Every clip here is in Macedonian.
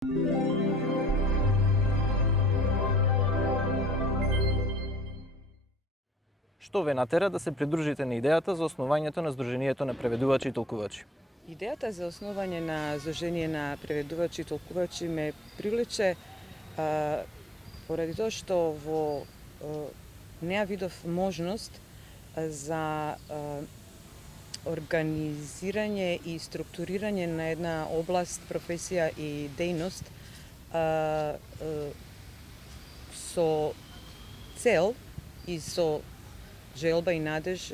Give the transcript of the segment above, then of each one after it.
Што ве натера да се придружите на идејата за основањето на Сдруженијето на преведувачи и толкувачи? Идејата за основање на Сдружение на преведувачи и толкувачи ме привлече поради тоа што во неа видов можност за организирање и структурирање на една област, професија и дејност со цел и со желба и надеж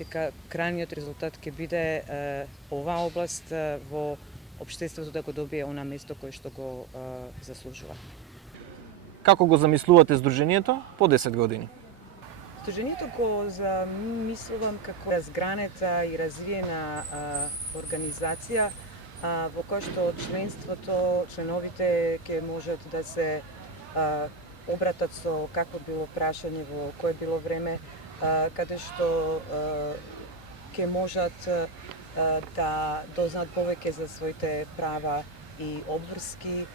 дека крајниот резултат ќе биде оваа област во општеството да го добие она место кое што го заслужува. Како го замислувате Сдруженијето по 10 години? Сдруженијето го замислувам како разгранета и развиена организација во која што членовите ќе можат да се обратат со какво било прашање во кое било време, каде што ќе можат да дознаат повеќе за своите права и обврски,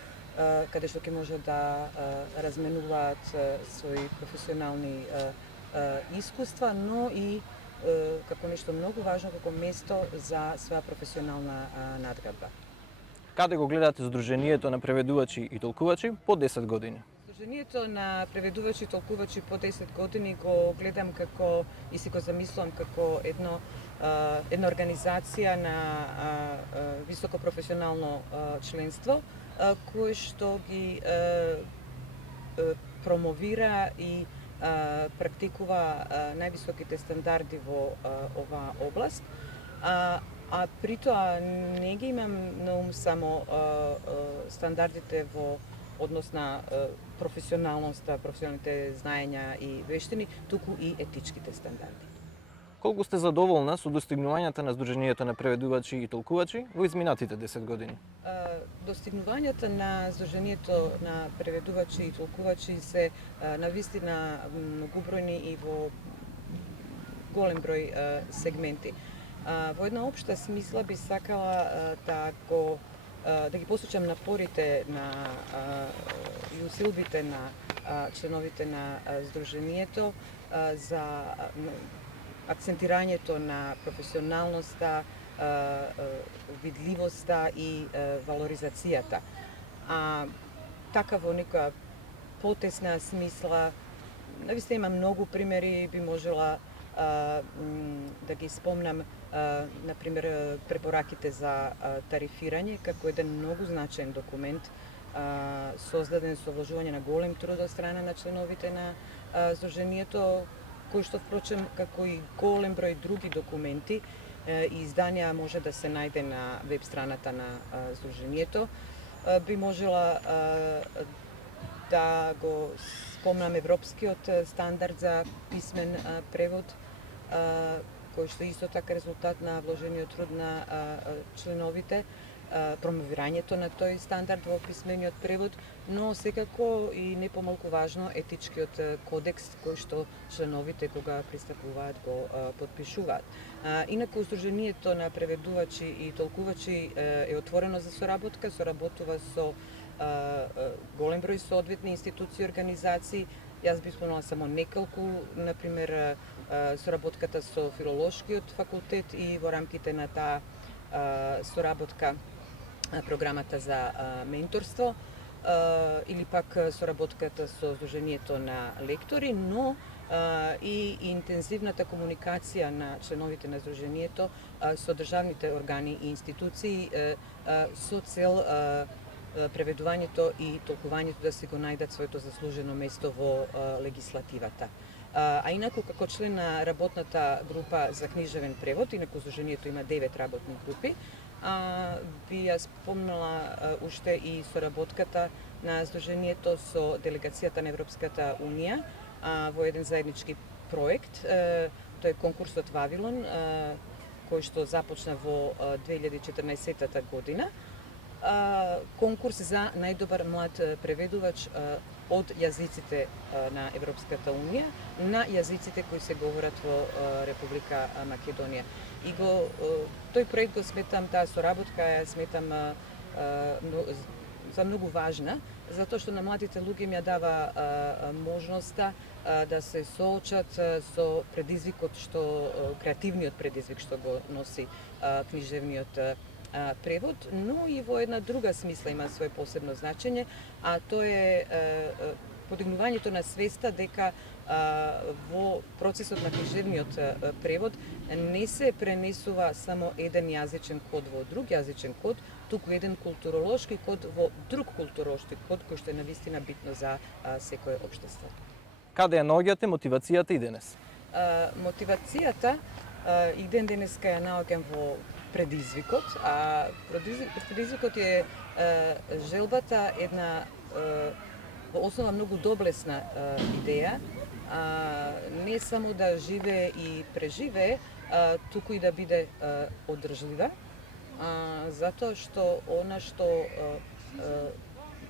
каде што ќе можат да разменуваат своји професионални искуства, но и како нешто многу важно, како место за своја професионална надградба. Каде го гледате Сдруженијето на преведувачи и толкувачи по 10 години? Сдруженијето на преведувачи и толкувачи по 10 години го гледам како и си го замислувам како една организација на високо професионално членство кое што ги промовира и практикува највисоките стандарди во оваа област, а при тоа не ги имам на ум само стандардите во однос на професионалноста, професионалните знаења и вештини, туку и етичките стандарди. Колку сте задоволна со достигнувањата на Сдруженијето на преведувачи и толкувачи во изминатите 10 години? Достигнувањата на Сдруженијето на преведувачи и толкувачи се навистина многубројни и во голем број сегменти. Во една општа смисла би сакала да ги посочам напорите и усилбите на членовите на Сдруженијето за акцентирањето на професионалноста, видливоста и валоризацијата. Така во некоја потесна смисла, навистина има многу примери, би можела да ги спомнам, например, препораките за тарифирање, како еден многу значаен документ, создаден со вложување на голем труд од страна на членовите на Сдруженијето, кој што, впрочем, како и голем број други документи и изданија може да се најде на веб страната на Сдруженијето. Би можела да го спомнам европскиот стандард за писмен превод, кој што исто така резултат на вложениот труд на членовите, промовирањето на тој стандард во писмениот превод, но секако и не помалку важно етичкиот кодекс кој што членовите кога пристапуваат го потпишуваат. Инаку Сдруженијето на преведувачи и толкувачи е отворено за соработка, соработува со голем број соодветни институции и организации. Јас би спомнала само неколку, например, соработката со Филолошкиот факултет и во рамките на таа соработка програмата за менторство, или пак соработката со Сдруженијето на лектори, но и интензивната комуникација на членовите на Сдруженијето со државните органи и институции со цел преведувањето и толкувањето да си го најдат своето заслужено место во легислативата. Инаку, како член на работната група за книжевен превод, инаку Сдруженијето има 9 работни групи, би ја спомнала уште и соработката на Сдруженијето со делегацијата на Европската Унија во еден заеднички проект. Тој е конкурсот Вавилон, кој што започна во 2014 година. Конкурс за најдобар млад преведувач од јазиците на Европската Унија на јазиците кои се говорат во Република Македонија. И тој проект го сметам, таа соработка ја сметам за многу важна, затоа што на младите луѓе им ја дава можноста да се соочат со предизвикот креативниот предизвик што го носи книжевниот превод, но и во една друга смисла има свое посебно значење, а тоа е подигнувањето на свеста дека во процесот на книжевниот превод не се пренесува само еден јазичен код во друг јазичен код, туку еден културолошки код во друг културолошки код, кој што е навистина битно за секое општество. Каде ја наоѓате мотивацијата и денес? Мотивацијата и денеска ја наоѓам во предизвикот, а предизвикот е желбата една во основа многу доблесна идеја, не само да живее и преживее, туку и да биде одржлива, затоа што она што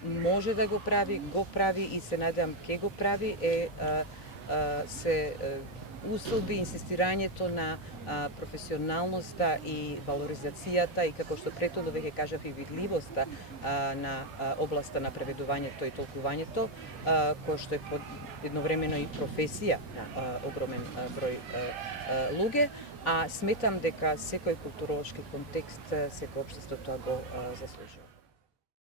може да го прави и се надевам ќе го прави се услови инсистирањето на професионалноста и валоризацијата и како што претhodно веќе кажав и видливоста на областа на преведувањето и толкувањето, кој што е едновремено и професија на огромен број луѓе, а сметам дека секој културолошки контекст, секој општество тоа го заслужува.